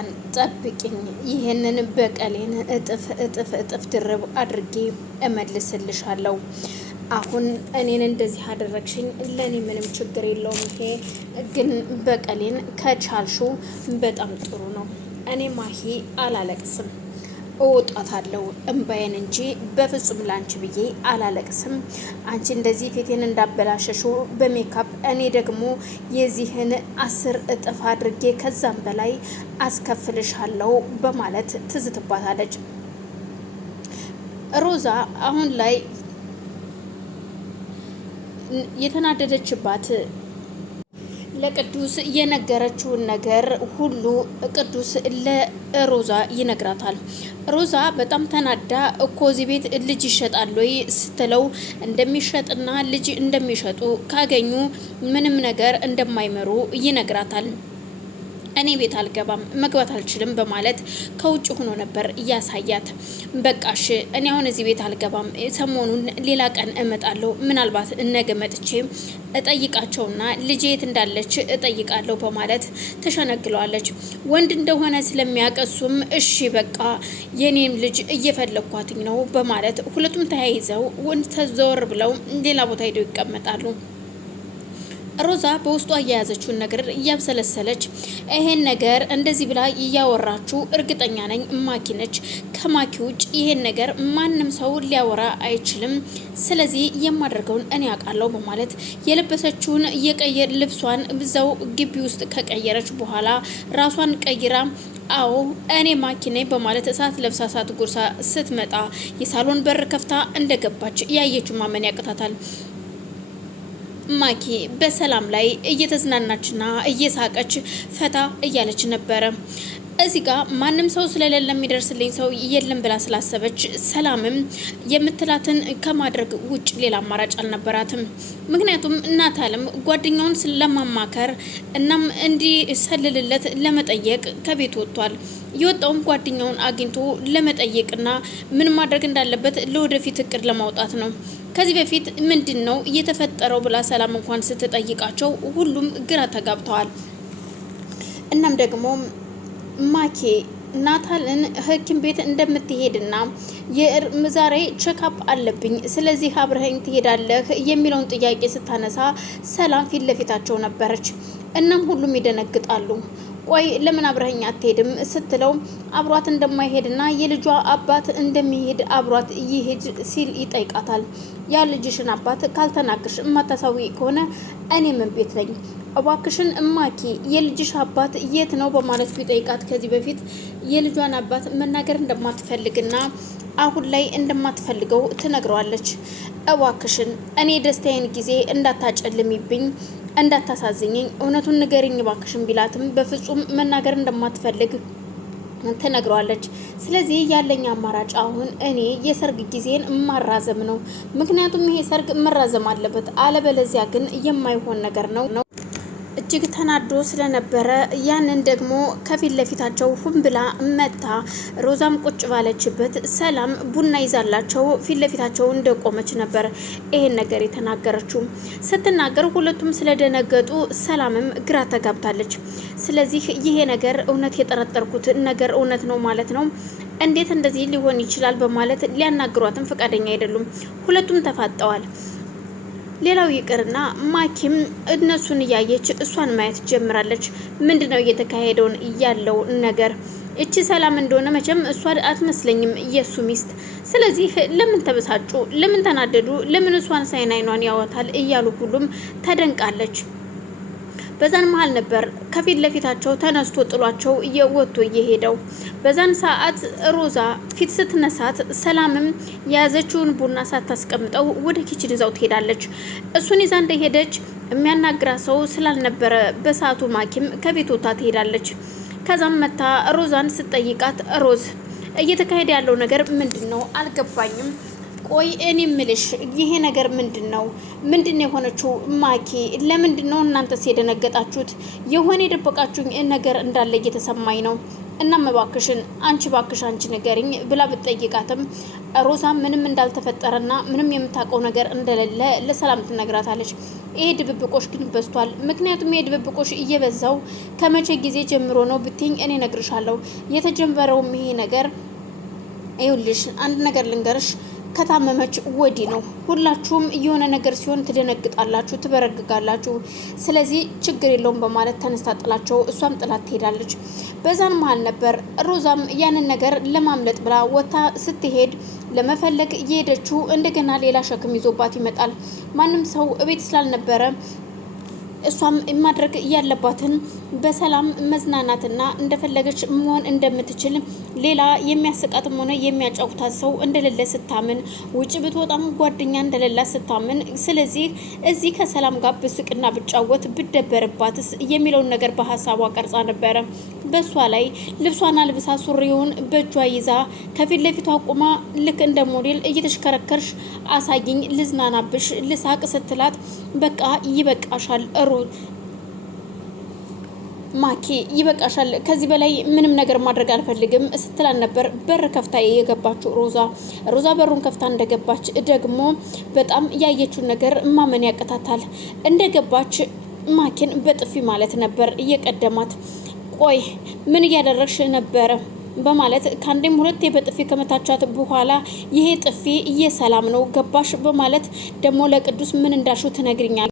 ሮዛን ጠብቂኝ፣ ይህንን በቀሌን እጥፍ እጥፍ እጥፍ ድርብ አድርጌ እመልስልሻለሁ። አሁን እኔን እንደዚህ አደረግሽኝ፣ ለእኔ ምንም ችግር የለውም። ይሄ ግን በቀሌን ከቻልሹ በጣም ጥሩ ነው። እኔ ማሂ አላለቅስም፣ እወጣታለሁ እምባዬን እንጂ በፍጹም ላንቺ ብዬ አላለቅስም። አንቺ እንደዚህ ፊቴን እንዳበላሸሹ በሜካፕ እኔ ደግሞ የዚህን 10 እጥፍ አድርጌ ከዛም በላይ አስከፍልሻለሁ በማለት ትዝትባታለች። ሮዛ አሁን ላይ የተናደደችባት ለቅዱስ የነገረችውን ነገር ሁሉ ቅዱስ ለሮዛ ይነግራታል። ሮዛ በጣም ተናዳ እኮ እዚህ ቤት ልጅ ይሸጣል ወይ ስትለው እንደሚሸጥና ልጅ እንደሚሸጡ ካገኙ ምንም ነገር እንደማይመሩ ይነግራታል። እኔ ቤት አልገባም መግባት አልችልም በማለት ከውጭ ሆኖ ነበር እያሳያት። በቃሽ እኔ አሁን እዚህ ቤት አልገባም፣ ሰሞኑን ሌላ ቀን እመጣለሁ፣ ምናልባት ነገ መጥቼ እጠይቃቸውና ልጅ የት እንዳለች እጠይቃለሁ በማለት ተሸነግለዋለች። ወንድ እንደሆነ ስለሚያቀሱም እሺ በቃ የኔም ልጅ እየፈለኳትኝ ነው በማለት ሁለቱም ተያይዘው ወንድ ተዘወር ብለው ሌላ ቦታ ሄደው ይቀመጣሉ። ሮዛ በውስጧ እየያዘችውን ነገር እያብሰለሰለች ይሄን ነገር እንደዚህ ብላ እያወራችሁ እርግጠኛ ነኝ ማኪ ነች። ከማኪ ውጭ ይሄን ነገር ማንም ሰው ሊያወራ አይችልም። ስለዚህ የማደርገውን እኔ አውቃለሁ በማለት የለበሰችውን የቀየር ልብሷን ብዛው ግቢ ውስጥ ከቀየረች በኋላ ራሷን ቀይራ አዎ እኔ ማኪ ነኝ በማለት እሳት ለብሳ እሳት ጉርሳ ስትመጣ የሳሎን በር ከፍታ እንደገባች ያየችው ማመን ያቅታታል። ማኪ በሰላም ላይ እየተዝናናችና እየሳቀች ፈታ እያለች ነበረ። እዚህ ጋር ማንም ሰው ስለሌለ የሚደርስልኝ ሰው የለም ብላ ስላሰበች ሰላምም የምትላትን ከማድረግ ውጭ ሌላ አማራጭ አልነበራትም። ምክንያቱም ናታልም ጓደኛውን ስለማማከር እናም እንዲሰልልለት ለመጠየቅ ከቤት ወጥቷል። የወጣውም ጓደኛውን አግኝቶ ለመጠየቅና ምን ማድረግ እንዳለበት ለወደፊት እቅድ ለማውጣት ነው። ከዚህ በፊት ምንድን ነው እየተፈጠረው ብላ ሰላም እንኳን ስትጠይቃቸው ሁሉም ግራ ተጋብተዋል። እናም ደግሞ ማኪ ናታልን ሐኪም ቤት እንደምትሄድና ዛሬ ቼክአፕ አለብኝ ስለዚህ አብረኸኝ ትሄዳለህ የሚለውን ጥያቄ ስታነሳ ሰላም ፊት ለፊታቸው ነበረች። እናም ሁሉም ይደነግጣሉ። ቆይ ለምን አብረኸኝ አትሄድም ስትለው አብሯት እንደማይሄድና የልጇ አባት እንደሚሄድ አብሯት ይሄድ ሲል ይጠይቃታል። ያ ልጅሽን አባት ካልተናገርሽ እማታሳዊ ከሆነ እኔ ምን ቤት ነኝ? እባክሽን እማኪ የልጅሽ አባት የት ነው በማለት ቢጠይቃት ከዚህ በፊት የልጇን አባት መናገር እንደማትፈልግና አሁን ላይ እንደማትፈልገው ትነግረዋለች። እባክሽን እኔ ደስታዬን ጊዜ እንዳታጨልሚብኝ እንዳታሳዝኘኝ እውነቱን ንገሪኝ እባክሽን ቢላትም በፍጹም መናገር እንደማትፈልግ ትነግረዋለች። ስለዚህ ያለኝ አማራጭ አሁን እኔ የሰርግ ጊዜን ማራዘም ነው። ምክንያቱም ይሄ ሰርግ መራዘም አለበት፣ አለበለዚያ ግን የማይሆን ነገር ነው። እጅግ ተናዶ ስለነበረ ያንን ደግሞ ከፊት ለፊታቸው ሁን ብላ መታ ሮዛም ቁጭ ባለችበት ሰላም ቡና ይዛላቸው ፊት ለፊታቸው እንደቆመች ነበር ይሄን ነገር የተናገረችው። ስትናገር ሁለቱም ስለደነገጡ ሰላምም ግራ ተጋብታለች። ስለዚህ ይሄ ነገር እውነት የጠረጠርኩት ነገር እውነት ነው ማለት ነው፣ እንዴት እንደዚህ ሊሆን ይችላል በማለት ሊያናግሯትም ፈቃደኛ አይደሉም። ሁለቱም ተፋጠዋል። ሌላው ይቅርና ማኪም እነሱን እያየች እሷን ማየት ጀምራለች። ምንድነው እየተካሄደውን ያለው ነገር? እቺ ሰላም እንደሆነ መቼም እሷ አትመስለኝም የሱ ሚስት። ስለዚህ ለምን ተበሳጩ? ለምን ተናደዱ? ለምን እሷን ሳይን አይኗን ያወታል እያሉ ሁሉም ተደንቃለች። በዛን መሀል ነበር ከፊት ለፊታቸው ተነስቶ ጥሏቸው እየወጡ እየሄደው። በዛን ሰዓት ሮዛ ፊት ስትነሳት ሰላምም የያዘችውን ቡና ሳታስቀምጠው ወደ ኪችን ይዛው ትሄዳለች። እሱን ይዛ እንደሄደች የሚያናግራ ሰው ስላልነበረ በሰዓቱ ማኪም ከቤት ወጣ ትሄዳለች። ከዛም መታ ሮዛን ስትጠይቃት ሮዝ እየተካሄደ ያለው ነገር ምንድነው? አልገባኝም። ቆይ እኔ ምልሽ ይሄ ነገር ምንድነው? ምንድነው የሆነችው ማኪ? ለምንድነው እናንተስ የደነገጣችሁት? የሆነ የደበቃችሁኝ ነገር እንዳለ እየተሰማኝ ነው። እና መባክሽን አንቺ ንገሪኝ ብላ ብትጠይቃትም ሮዛ ምንም እንዳልተፈጠረና ምንም የምታውቀው ነገር እንደሌለ ለሰላም ትነግራታለች። ይሄ ድብብቆሽ ግን በዝቷል። ምክንያቱም ይሄ ድብብቆሽ እየበዛው ከመቼ ጊዜ ጀምሮ ነው ብትይኝ እኔ እነግርሻለሁ። የተጀመረውም ይሄ ነገር ይኸውልሽ አንድ ነገር ልንገርሽ ከታመመች ወዲህ ነው። ሁላችሁም የሆነ ነገር ሲሆን ትደነግጣላችሁ፣ ትበረግጋላችሁ። ስለዚህ ችግር የለውም በማለት ተነስታ ጥላቸው እሷም ጥላት ትሄዳለች። በዛን መሀል ነበር ሮዛም ያንን ነገር ለማምለጥ ብላ ወታ ስትሄድ ለመፈለግ የሄደችው እንደገና ሌላ ሸክም ይዞባት ይመጣል። ማንም ሰው እቤት ስላልነበረ እሷም ማድረግ ያለባትን በሰላም መዝናናትና እንደፈለገች መሆን እንደምትችል ሌላ የሚያስቃትም ሆነ የሚያጫውታት ሰው እንደሌለ ስታምን ውጭ ብትወጣም ጓደኛ እንደሌላ ስታምን ስለዚህ እዚህ ከሰላም ጋር ብስቅና ብጫወት ብደበርባትስ የሚለውን ነገር በሀሳቧ ቀርጻ ነበረ። በሷ ላይ ልብሷን አልብሳ ሱሪውን በእጇ ይዛ ከፊት ለፊቷ ቁማ ልክ እንደ ሞዴል እየተሽከረከርሽ አሳይኝ፣ ልዝናናብሽ፣ ልሳቅ ስትላት በቃ ይበቃሻል ማኪ ይበቃሻል፣ ከዚህ በላይ ምንም ነገር ማድረግ አልፈልግም ስትላል ነበር። በር ከፍታ የገባችው ሮዛ በሩን ከፍታ እንደገባች ደግሞ በጣም ያየችውን ነገር ማመን ያቀታታል። እንደገባች ማኪን በጥፊ ማለት ነበር እየቀደማት። ቆይ ምን እያደረግሽ ነበረ በማለት ከአንዴም ሁለቴ በጥፊ ከመታቻት በኋላ ይሄ ጥፊ እየሰላም ነው ገባሽ በማለት ደግሞ ለቅዱስ ምን እንዳልሽው ትነግሪኛል